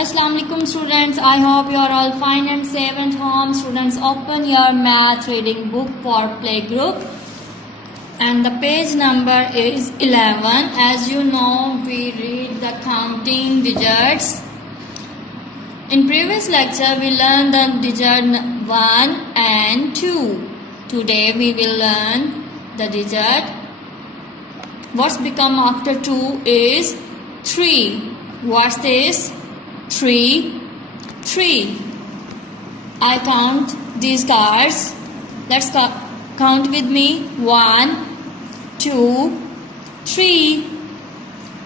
Assalamu alaikum students, I hope you are all fine and safe at home. Students, open your math reading book for playgroup and the page number is 11. As you know, we read the counting digits. In previous lecture, we learned the digit 1 and 2. Today we will learn the digit. What's become after 2 is 3. What's this? 3. I count these cards. Let's count with me. 1, 2, 3.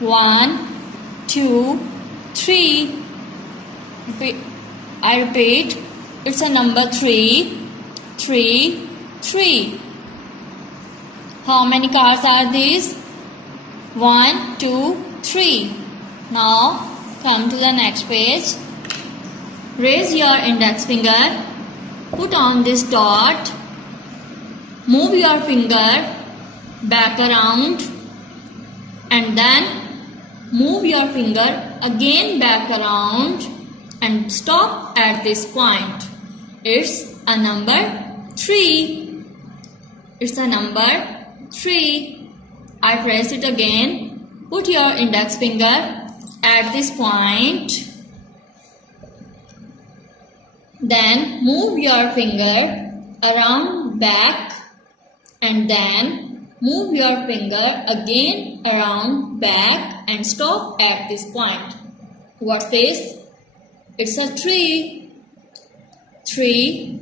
1, 2, 3. I repeat. It's a number 3. 3. How many cards are these? 1, 2, 3. Now come to the next page. Raise your index finger. Put on this dot. Move your finger back around and then move your finger again back around and stop at this point. It's a number 3. It's a number 3. I press it again. Put your index finger at this point. Then move your finger around back and then move your finger again around back and stop at this point. What's this? It's a 3. 3.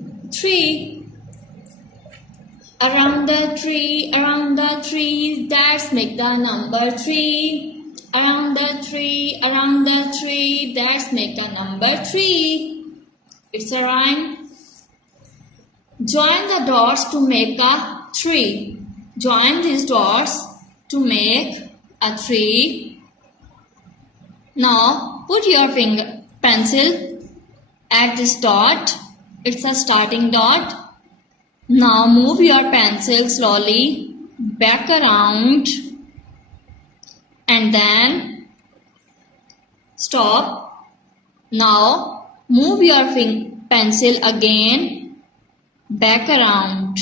Around the tree, that's make the number 3. Around the tree, that's make the number 3. It's a rhyme. Join the dots to make a 3. Join these dots to make a 3. Now put your pencil at this dot. It's a starting dot. Now move your pencil slowly back around and then stop. Now move your pencil again back around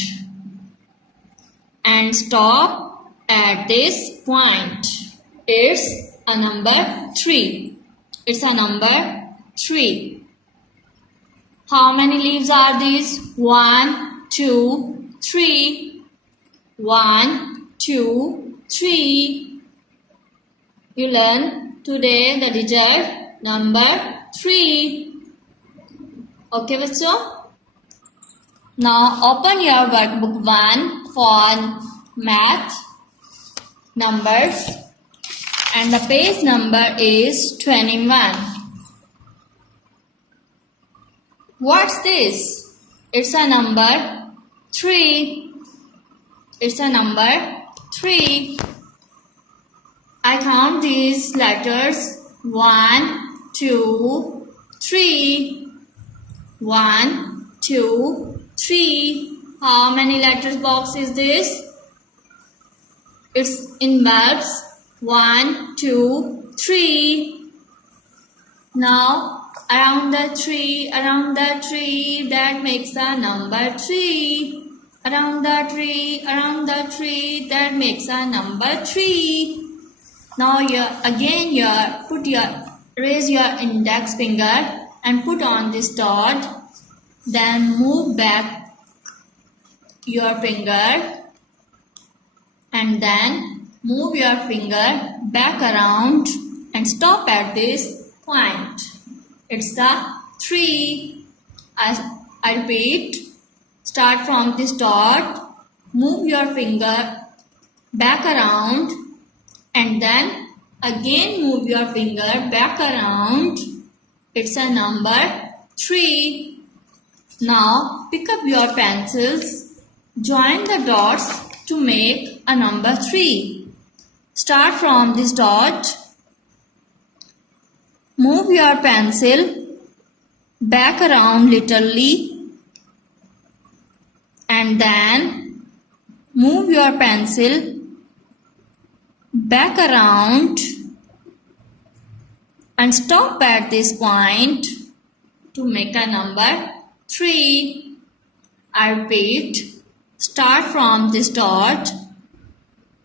and stop at this point. It's a number 3. It's a number 3. How many leaves are these? 1, 2, 3. 1, 2, 3. You learn today the digit number 3. Okay, bachcho? Now open your workbook 1 for math numbers and the page number is 21. What's this? It's a number 3. It's a number 3. I count these letters 1, 2, 3. 1, 2, 3. How many letters box is this? It's in verbs 1, 2, 3. Now around the tree, that makes a number 3. Around the tree, that makes a number 3. Now raise your index finger and put on this dot. Then move back your finger and then move your finger back around and stop at this point. It's a 3. I repeat. Start from this dot. Move your finger back around and then again move your finger back around. It's a number 3. Now pick up your pencils. Join the dots to make a number 3. Start from this dot. Move your pencil back around littlely and then move your pencil back around and stop at this point to make a number 3. I repeat, start from this dot,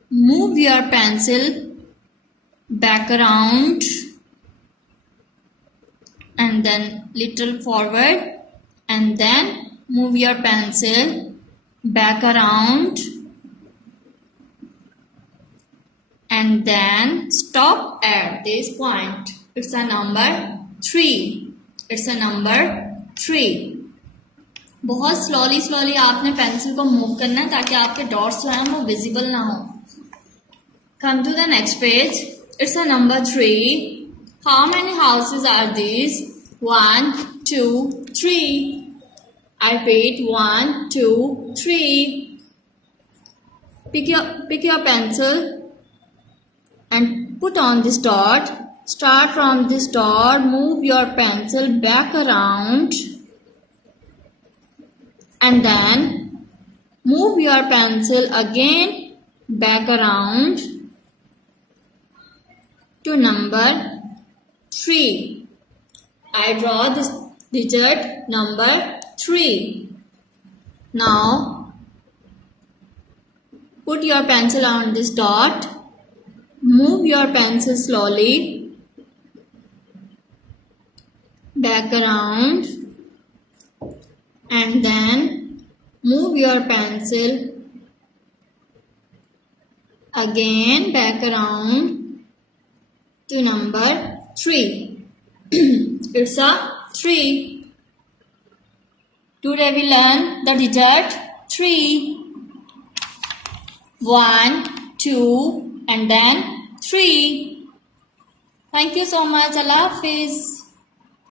move your pencil back around and then little forward, and then move your pencil back around and then stop at this point. It's a number 3. It's a number 3. बहुत slowly आपने pencil को move करना है ताकि आपके dots जो हैं वो विजिबल ना हो. Come to the next page. It's a number 3. How many houses are these? 1, 2, 3. I repeat, 1, 2, 3. Pick your pencil and put on this dot. Start from this dot, move your pencil back around and then move your pencil again back around to number 3. I draw this digit number 3. Now put your pencil on this dot, move your pencil slowly back around and then move your pencil again back around to number 3. It's a 3. Today we learn the digit 3. 1, 2 and then 3. Thank you so much. Allah Hafiz.